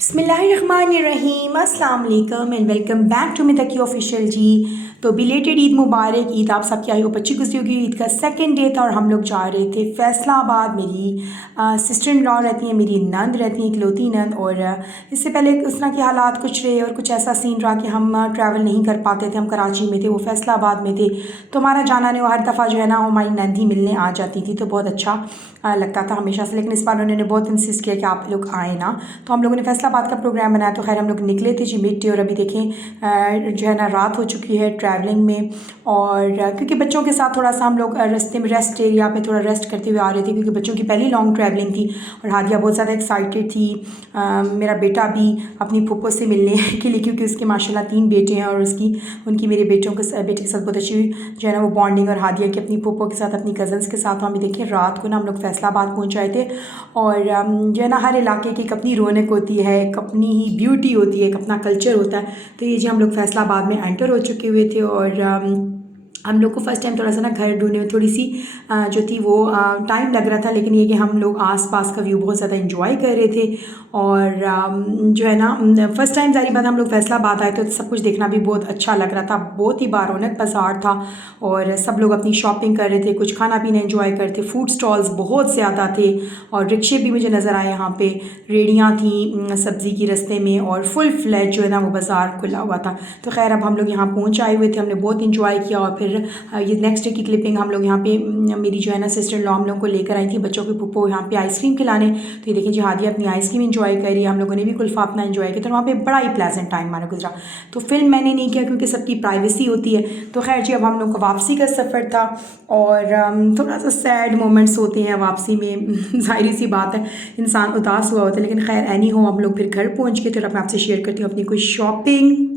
बिस्मिल्लाहिर्रहमानिर्रहीम, अस्सलाम वालेकुम एंड वेलकम बैक टू मितकी ऑफिशियल जी। तो बिलेटेड ईद मुबारक। ईद आप सबकी आई होप अच्छी गुजरी होगी। ईद का सेकंड डे था और हम लोग जा रहे थे फैसलाबाद। मेरी सिस्टर इन लॉ रहती हैं, मेरी नंद रहती हैं, इकलौती नंद। और इससे पहले उस तरह के हालात कुछ रहे और कुछ ऐसा सीन रहा कि हम ट्रैवल नहीं कर पाते थे। हम कराची में थे, वो फैसलाबाद में थे। तो हमारा जाना नहीं, वो हर दफ़ा जो है ना हमारी नंद ही मिलने आ जाती थी, तो बहुत अच्छा लगता था हमेशा से। लेकिन इस बार उन्होंने बहुत इंसिस्ट किया कि आप लोग आए ना, तो हम लोगों ने फैसलाबाद का प्रोग्राम बनाया। तो खैर हम लोग निकले थे जी मिड डे, और अभी देखें जो है ना रात हो चुकी है ट्रैवलिंग में। और क्योंकि बच्चों के साथ थोड़ा सा हम लोग रास्ते में रेस्ट एरिया पे थोड़ा रेस्ट करते हुए आ रहे थे, क्योंकि बच्चों की पहली लॉन्ग ट्रैवलिंग थी। और हादिया बहुत ज़्यादा एक्साइटेड थी, मेरा बेटा भी अपनी फूफो से मिलने के लिए, क्योंकि उसके माशाल्लाह 3 बेटे हैं और उनकी मेरे बेटे के साथ बहुत अच्छी जो है ना वो बॉन्डिंग। और हादिया की अपनी फूफो के साथ, अपनी कज़न्स के साथ। हम देखिए रात को ना हम लोग फैसलाबाद पहुँच आए थे। और जो है ना हर इलाके की एक अपनी रौनक होती है, एक अपनी ही ब्यूटी होती है, एक अपना कल्चर होता है। तो ये जी हम लोग फैसलाबाद में एंटर हो चुके हुए थे। और हम लोग को फ़र्स्ट टाइम थोड़ा सा ना घर ढूंढने में थोड़ी सी जो थी वो टाइम लग रहा था। लेकिन ये कि हम लोग आसपास का व्यू बहुत ज़्यादा इंजॉय कर रहे थे। और जो है ना फ़र्स्ट टाइम ज़ाहिर बात हम लोग फैसलाबाद आए तो सब कुछ देखना भी बहुत अच्छा लग रहा था। बहुत ही बारौनक बाज़ार था और सब लोग अपनी शॉपिंग कर रहे थे, कुछ खाना पीना इंजॉय कर रहे थे। फूड स्टॉल्स बहुत ज़्यादा थे और रिक्शे भी मुझे नज़र आए यहाँ पे, रेड़ियाँ थी सब्ज़ी की रस्ते में, और फुल फ्लैज जो है ना वो बाज़ार खुला हुआ था। तो खैर अब हम लोग यहाँ पहुँच आए हुए थे, हमने बहुत इंजॉय किया। और फिर ये नेक्स्ट डे की क्लिपिंग हम लोग यहाँ पे मेरी जो है ना सिस्टर इन लॉ हम लोग को लेकर आई थी, बच्चों के पुप्पो यहाँ पे आइसक्रीम खिलाने। तो ये देखिए जी हादिया अपनी आइसक्रीम इंजॉय कर रही है, हम लोगों ने भी कुल्फ़ा अपना इंजॉय किया। तो वहाँ पे बड़ा ही प्लेजेंट टाइम हमारा गुजरा। तो फिल्म मैंने नहीं किया क्योंकि सबकी प्राइवेसी होती है। तो खैर जी अब हम लोग का वापसी का सफ़र था और थोड़ा सा सैड मोमेंट्स होते हैं वापसी में ज़ाहिर सी बात है, इंसान उदास हुआ होता है। लेकिन खैर एनी हो, हम लोग फिर घर पहुँच के। तो अब मैं आपसे शेयर करती हूँ अपनी कोई शॉपिंग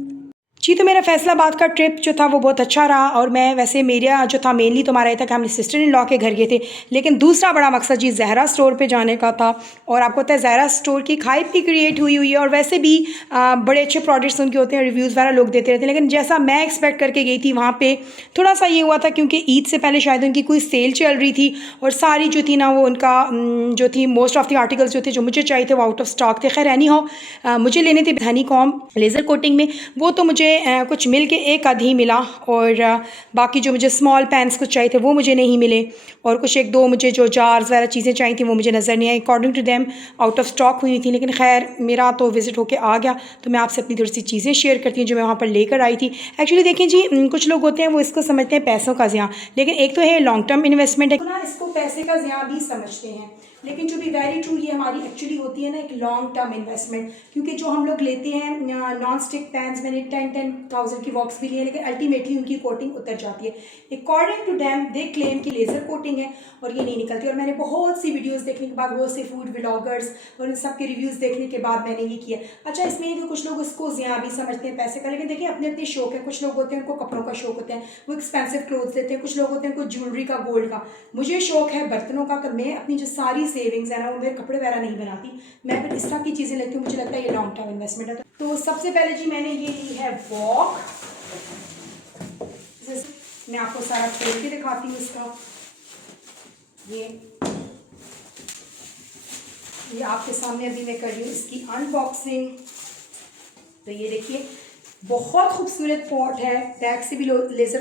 जी। तो मेरा फैसलाबाद का ट्रिप जो था वो बहुत अच्छा रहा। और मैं वैसे मेरा जो था मेनली तो हमारा ये था कि हम सिस्टर इन लॉ के घर गए थे। लेकिन दूसरा बड़ा मकसद जी ज़हरा स्टोर पे जाने का था। और आपको पता है ज़हरा स्टोर की हाइप भी क्रिएट हुई है, और वैसे भी बड़े अच्छे प्रोडक्ट्स उनके होते हैं, रिव्यूज़ वगैरह लोग देते रहते हैं। लेकिन जैसा मैं एक्सपेक्ट करके गई थी वहाँ पर थोड़ा सा ये हुआ था, क्योंकि ईद से पहले शायद उनकी कोई सेल चल रही थी और सारी जो थी ना वो उनका जो थी मोस्ट ऑफ द आर्टिकल्स जो थे जो मुझे चाहिए थे वो आउट ऑफ स्टॉक थे। खैर एनी हो, मुझे लेने थे हनीकॉम लेज़र कोटिंग में, वो तो मुझे कुछ मिल के एक आध ही मिला। और बाकी जो मुझे स्मॉल पैंस कुछ चाहिए थे वो मुझे नहीं मिले। और कुछ एक दो मुझे जो जार्स वगैरह चीज़ें चाहिए थी वो मुझे नज़र नहीं आई, according to them out of stock हुई थी। लेकिन खैर मेरा तो विज़िट होके आ गया। तो मैं आपसे अपनी थोड़ी सी चीज़ें शेयर करती हूँ जो मैं वहाँ पर लेकर आई थी। एक्चुअली देखें जी कुछ लोग होते हैं वो इसको समझते हैं पैसों का ज़ियाँ, लेकिन एक तो है लॉन्ग टर्म इन्वेस्टमेंट है ना, इसको पैसे का ज़ियाँ भी समझते हैं। लेकिन जो भी वेरी ट्रू ये हमारी एक्चुअली होती है ना एक लॉन्ग टर्म इन्वेस्टमेंट। क्योंकि जो हम लोग लेते हैं नॉन स्टिक पैन्स, मैंने 10,000 की बॉक्स भी ली है, लेकिन अल्टीमेटली उनकी कोटिंग उतर जाती है। According to them they claim कि लेज़र कोटिंग है और ये नहीं निकलती। और मैंने बहुत सी वीडियोस देखने के बाद, बहुत से फूड व्लॉगर्स और इन सब के रिव्यूज़ देखने के बाद मैंने ये किया। अच्छा इसमें कि कुछ लोग इसको ज़िया भी समझते हैं पैसे का, लेकिन देखिए अपने अपने शौक है। कुछ लोग होते हैं उनको कपड़ों का शौक होता है, वो एक्सपेंसिव क्लोथ्स लेते हैं। कुछ लोग होते हैं उनको ज्वेलरी का, गोल्ड का। मुझे शौक है बर्तनों का, तो मैं अपनी जो सारी सेविंग्स है ना वो मैं कपड़े वगैरह नहीं बनाती, मैं फिर इस तरह की चीज़ें लेती हूँ। मुझे लगता है ये लॉन्ग टर्म इन्वेस्टमेंट है। तो सबसे पहले जी मैंने ये ली है वॉक। मैं आपको सारा खोल के दिखाती हूँ इसका। ये आपके सामने अभी मैं कर रही हूँ इसकी अनबॉक्सिंग। तो ये देखिए बहुत खूबसूरत पॉट है, बैक से भी लेज़र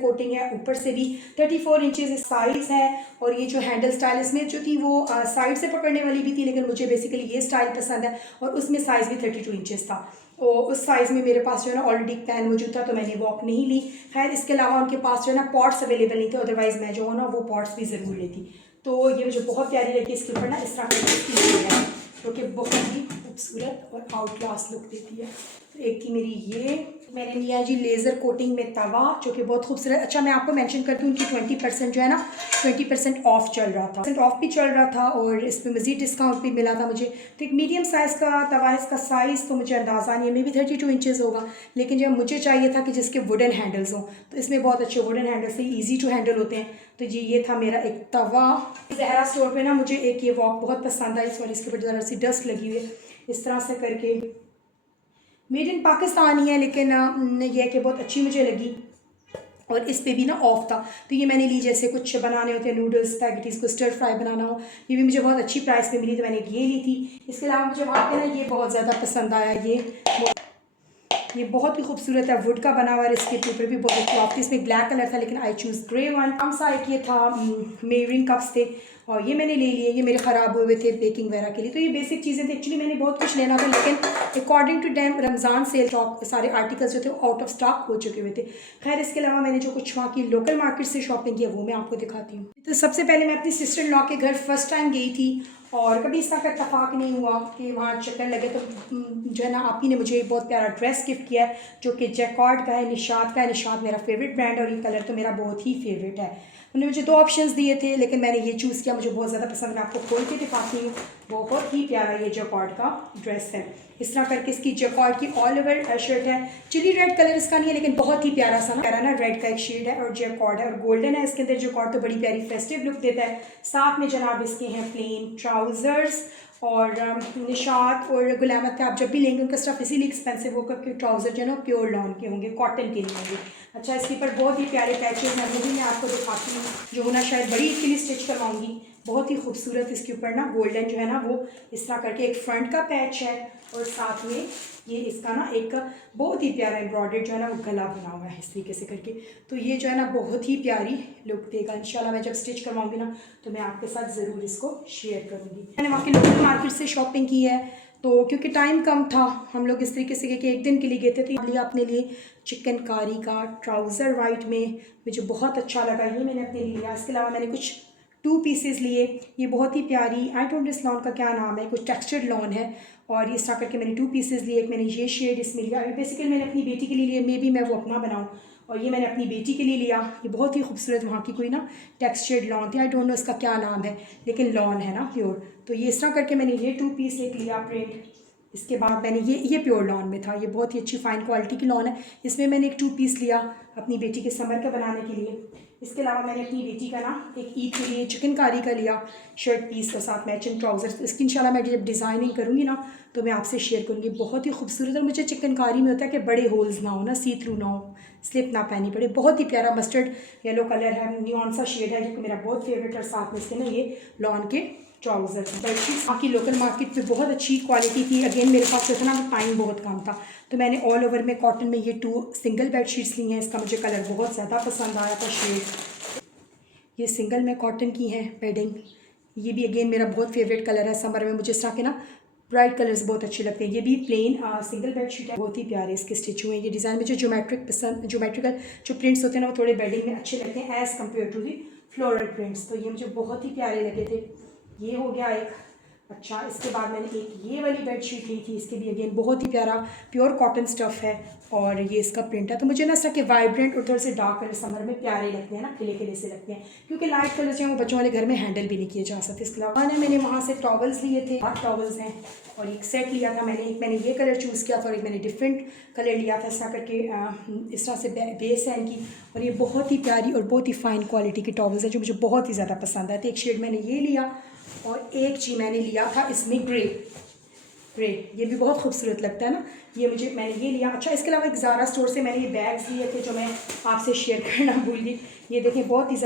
कोटिंग है, ऊपर से भी 34 इंचेस साइज़ है। और ये जो हैंडल स्टाइल इसमें जो थी वो साइड से पकड़ने वाली भी थी, लेकिन मुझे बेसिकली ये स्टाइल पसंद है। और उसमें साइज़ भी 32 इंचेस था। और उस साइज़ में मेरे पास जो है ना ऑलरेडी पैन मौजूद था, तो मैंने वॉक नहीं ली। खैर इसके अलावा उनके पास जो है ना पॉट्स अवेलेबल नहीं थे, अदरवाइज़ मैं जो हूँ ना वो पॉट्स भी ज़रूर लेती। तो ये मुझे बहुत प्यारी लगी। इसके ऊपर ना इस तरह की है जो कि बहुत ही खूबसूरत और आउटक्लास लुक देती है। तो एक थी मेरी ये, मैंने लिया है जी लेज़र कोटिंग में तवा, जो कि बहुत खूबसूरत। अच्छा मैं आपको मेंशन करती हूँ उनकी 20% जो है ना 20% ऑफ चल रहा था, ऑफ भी चल रहा था और इस पर मज़ीद डिस्काउंट भी मिला था मुझे। तो एक मीडियम साइज़ का तवा है, इसका साइज़ तो मुझे अंदाज़ा नहीं है, मे बी 32 इंचेस होगा। लेकिन जब मुझे चाहिए था कि जिसके वुडन हैंडल्स हों, तो इसमें बहुत अच्छे वुडन हैंडल्स थे, ईजी टू हैंडल होते हैं। तो जी ये था मेरा एक तवा। ज़हरा स्टोर पे ना मुझे एक ये वॉक बहुत पसंद आई। सॉरी इसके ऊपर ज़रा सी डस्ट लगी हुई है, इस तरह से करके मेड इन पाकिस्तान ही है, लेकिन यह है कि बहुत अच्छी मुझे लगी। और इस पे भी ना ऑफ था। तो ये मैंने ली, जैसे कुछ बनाने होते हैं नूडल्स स्पैगेटीज़ को स्टर फ्राई बनाना हो, ये भी मुझे बहुत अच्छी प्राइस पे मिली तो मैंने ये ली थी। इसके अलावा मुझे वहाँ पे ना ये बहुत ज़्यादा पसंद आया, ये बहुत ही खूबसूरत है, वुड का बना हुआ है, इसके ऊपर भी बहुत अच्छी ऑफ थी। इसमें ब्लैक कलर था लेकिन आई चूज़ ग्रे वन। हम सा एक ये था मेवरिंग कप्स थे और ये मैंने ले लिए, ये मेरे ख़राब हुए थे बेकिंग वगैरह के लिए। तो ये बेसिक चीज़ें थी, एक्चुअली मैंने बहुत कुछ लेना था लेकिन according to time Ramzan sale stock सारे आर्टिकल्स जो थे आउट ऑफ स्टॉक हो चुके हुए थे। खैर इसके अलावा मैंने जो कुछ वहाँ की लोकल मार्केट से शॉपिंग किया वो मैं आपको दिखाती हूँ। तो सबसे पहले मैं अपनी सिस्टर इन लॉ के घर फर्स्ट टाइम गई थी और कभी इस तरह का इत्तफाक नहीं हुआ कि वहाँ चक्कर लगे। तो जो है ना, आप ही ने मुझे बहुत प्यारा ड्रेस गिफ्ट किया है जो कि जैकॉर्ड का है, निशात का है। निशात मेरा फेवरेट ब्रांड है और ये कलर तो मेरा बहुत ही फेवरेट है। उन्होंने मुझे 2 ऑप्शंस दिए थे लेकिन मैंने ये चूज़ किया, मुझे बहुत ज़्यादा पसंद है। आपको खोल के दिखाती हूँ, बहुत ही प्यारा ये जैकॉर्ड का ड्रेस है। इस तरह करके इसकी जैकॉर्ड की ऑल ओवर शर्ट है। चिली रेड कलर इसका नहीं है लेकिन बहुत ही प्यारा सा ना रेड का एक शेड है और जैकॉर्ड है और गोल्डन है इसके अंदर। जैकॉर्ड तो बड़ी प्यारी फेस्टिव लुक देता है। साथ में जनाब इसके हैं प्लेन ट्राउज़र्स और निशात और गुलामत का आप जब भी लेंगे उनका स्टफ़ इसीलिए एक्सपेंसिव होगा क्योंकि ट्राउज़र जो है ना प्योर लॉन के होंगे, कॉटन के लिए होंगे। अच्छा, इसके ऊपर बहुत ही प्यारे पैचेस हैं, वो भी मैं आपको दिखाती हूँ, जो ना शायद बड़ी ईद के लिए स्टिच करवाऊँगी। बहुत ही खूबसूरत इसके ऊपर ना गोल्डन जो है ना वो इस तरह करके एक फ्रंट का पैच है और साथ में ये इसका ना एक बहुत ही प्यारा एम्ब्रॉयडर्ड जो है ना वो गला बना हुआ है इस तरीके से करके। तो ये जो है ना बहुत ही प्यारी लुक देगा। इंशाल्लाह मैं जब स्टिच करवाऊंगी ना तो मैं आपके साथ ज़रूर इसको शेयर करूँगी। मैंने वहाँ के लोकल मार्केट से शॉपिंग की है तो क्योंकि टाइम कम था हम लोग इस तरीके से कि एक दिन के लिए गए थे। तो लिया अपने लिए चिकनकारी का ट्राउज़र वाइट में, मुझे बहुत अच्छा लगा, ये मैंने अपने लिए लिया। इसके अलावा मैंने कुछ 2 पीसेस लिए, ये बहुत ही प्यारी, आई डोंट नो इस लॉन का क्या नाम है, कुछ टेक्सचर्ड लॉन है और ये इस तरह करके मैंने 2 पीसेस लिए। एक मैंने ये शेड इसमें लिया, बेसिकली मैंने अपनी बेटी के लिए लिया, मे बी मैं वो अपना बनाऊँ, और ये मैंने अपनी बेटी के लिए लिया। ये बहुत ही खूबसूरत वहाँ की कोई ना टेक्सचर्ड लॉन थी, आई डोंट नो इसका क्या नाम है लेकिन लॉन है ना प्योर। तो ये इस तरह करके मैंने ये 2 पीस एक लिया प्रिंट। इसके बाद मैंने ये प्योर लॉन में था, ये बहुत ही अच्छी फाइन क्वालिटी की लॉन है। इसमें मैंने एक 2 पीस लिया अपनी बेटी के समर का बनाने के लिए। इसके अलावा मैंने अपनी बेटी का ना एक ईद के लिए चिकनकारी का लिया शर्ट पीस के साथ मैचिंग ट्राउज़र्स। तो इसकी इंशाल्लाह मैं जब डिज़ाइनिंग करूँगी ना तो मैं आपसे शेयर करूँगी। बहुत ही खूबसूरत, और मुझे चिकनकारी में होता है कि बड़े होल्स ना हो ना, सी थ्रू ना हो, स्लिप ना पहनी पड़े। बहुत ही प्यारा मस्टर्ड येलो कलर है, न्यूऑन सा शेड है जो मेरा बहुत फेवरेट है। साथ में इसके ना ये लॉन के ट्राउज़र। बेडशीट वहाँ की लोकल मार्केट पे बहुत अच्छी क्वालिटी थी। अगेन मेरे पास जो था ना वो टाइम बहुत कम था तो मैंने ऑल ओवर में कॉटन में ये 2 सिंगल बेडशीट्स ली हैं। इसका मुझे कलर बहुत ज़्यादा पसंद आया था शेड। ये सिंगल में कॉटन की है बेडिंग, ये भी अगेन मेरा बहुत फेवरेट कलर है। समर में मुझे इस तरह के ना ब्राइट कलर्स बहुत अच्छे लगते हैं। ये भी प्लेन सिंगल बेडशीट है, बहुत ही प्यारे इसके स्टिच हुए हैं। ये डिज़ाइन मुझे ज्योमेट्रिकल जो प्रिंट्स होते हैं ना वो थोड़े बेडिंग में अच्छे लगते हैं as compare to the floral prints. तो ये मुझे बहुत ही प्यारे लगे थे। ये हो गया एक। अच्छा, इसके बाद मैंने एक ये वाली बेडशीट ली थी, इसके भी अगेन बहुत ही प्यारा प्योर कॉटन स्टफ़ है और ये इसका प्रिंट है। तो मुझे ना इस तरह के वाइब्रेंट और थोड़े से डार्क कलर समर में प्यारे लगते हैं ना, खिले खिले से लगते हैं, क्योंकि लाइट कलर जो है वो बच्चों वाले घर में हैंडल भी नहीं किए जा सकते। इसके अलावा मैंने वहाँ से टॉवल्स लिए थे, 8 टॉवल्स हैं और एक सेट लिया था मैंने। एक मैंने ये कलर चूज़ किया था और एक मैंने डिफरेंट कलर लिया था। इस तरह करके इस तरह से बेस है इनकी और ये बहुत ही प्यारी और बहुत ही फाइन क्वालिटी की टॉवल्स है जो मुझे बहुत ही ज़्यादा पसंद आए थे। एक शेड मैंने ये लिया और एक जी मैंने लिया था इसमें ग्रे, ये भी बहुत खूबसूरत लगता है ना, ये मैंने ये लिया। अच्छा, इसके अलावा एक ज़ारा स्टोर से मैंने ये बैग्स लिए थे जो मैं आपसे शेयर करना भूल गई। ये देखें, बहुत ही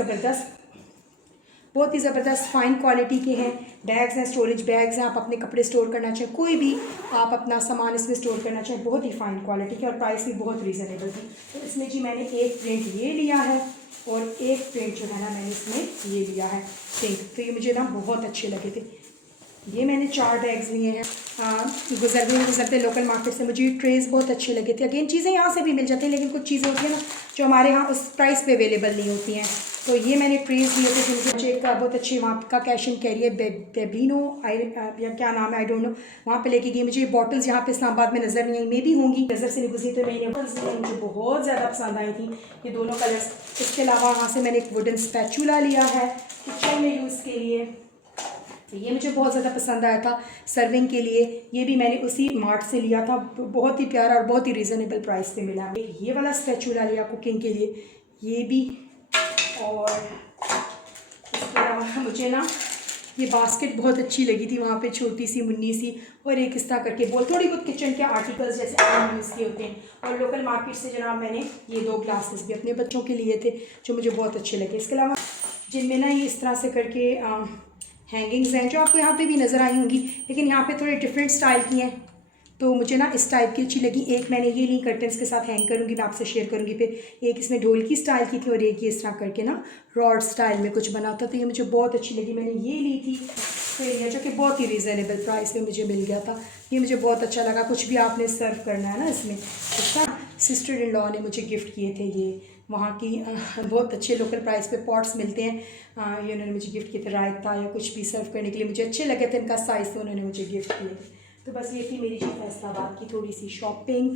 ज़बरदस्त फाइन क्वालिटी के हैं बैग्स हैं, स्टोरेज बैग्स हैं। आप अपने कपड़े स्टोर करना चाहें, कोई भी आप अपना सामान इसमें स्टोर करना चाहें, बहुत ही फाइन क्वालिटी के और प्राइस भी बहुत रीज़नेबल थी। तो इसमें जी मैंने एक प्रिंट ये लिया है और एक प्रिंट जो है ना मैंने इसमें ये लिया है पिंक। तो ये मुझे ना बहुत अच्छे लगे थे। ये मैंने 4 बैग्स लिए हैं गुजरते लोकल मार्केट से। मुझे ट्रेज़ बहुत अच्छे लगे थे। अगेन चीज़ें यहाँ से भी मिल जाती हैं लेकिन कुछ चीज़ें होती हैं ना जो हमारे यहाँ उस प्राइस पे अवेलेबल नहीं होती हैं। तो ये मैंने ट्रेज़ लिए थे जिनके मुझे एक बहुत अच्छी वहाँ का कैश एंड कैरी है, बेबिनो या क्या नाम है आई डोंट नो, वहाँ पे लेके गई। मुझे ये बॉटल्स यहाँ पे इस्लामाबाद में नज़र नहीं आई, मे भी होंगी, नज़र से नहीं गुजरी। तो मैंने बॉटल्स लिए, मुझे बहुत ज़्यादा पसंद आई थी ये दोनों कलर्स। इसके अलावा वहाँ से मैंने एक वुडन स्पैचुला लिया है किचन में यूज़ के लिए, ये मुझे बहुत ज़्यादा पसंद आया था सर्विंग के लिए। ये भी मैंने उसी मार्ट से लिया था, बहुत ही प्यारा और बहुत ही रीज़नेबल प्राइस पे मिला। ये वाला स्पैचुला लिया कुकिंग के लिए, ये भी। और इसके अलावा मुझे ना ये बास्केट बहुत अच्छी लगी थी वहाँ पे, छोटी सी मुन्नी सी, और एक इस तरह करके बोल, थोड़ी बहुत किचन के आर्टिकल्स जैसे आम यूज़ किए होते हैं। और लोकल मार्केट से जनाब मैंने ये 2 ग्लासेस भी अपने बच्चों के लिए थे जो मुझे बहुत अच्छे लगे। इसके अलावा जिनमें ना ये इस तरह से करके हैंगिंग्स हैं जो आपको यहाँ पे भी नज़र आई होंगी, लेकिन यहाँ पे थोड़े डिफरेंट स्टाइल की हैं, तो मुझे ना इस टाइप की अच्छी लगी। एक मैंने ये ली, कर्टन्स के साथ हैंग करूँगी, मैं आपसे शेयर करूँगी। फिर एक इसमें ढोलकी स्टाइल की थी और एक ये इस तरह करके ना रॉड स्टाइल में कुछ बना था, तो ये मुझे बहुत अच्छी लगी, मैंने ये ली थी। फिर ये जो कि बहुत ही रिजनेबल प्राइस में मुझे मिल गया था, ये मुझे बहुत अच्छा लगा। कुछ भी आपने सर्व करना है ना इसमें, इसका सिस्टर इन लॉ ने मुझे गिफ्ट किए थे ये वहाँ की बहुत अच्छे लोकल प्राइस पे पॉट्स मिलते हैं। ये उन्होंने मुझे गिफ्ट किए थे, रायता या कुछ भी सर्व करने के लिए मुझे अच्छे लगे थे, इनका साइज़ तो उन्होंने मुझे गिफ्ट किए थे। तो बस ये थी मेरी फैसलाबाद की थोड़ी सी शॉपिंग।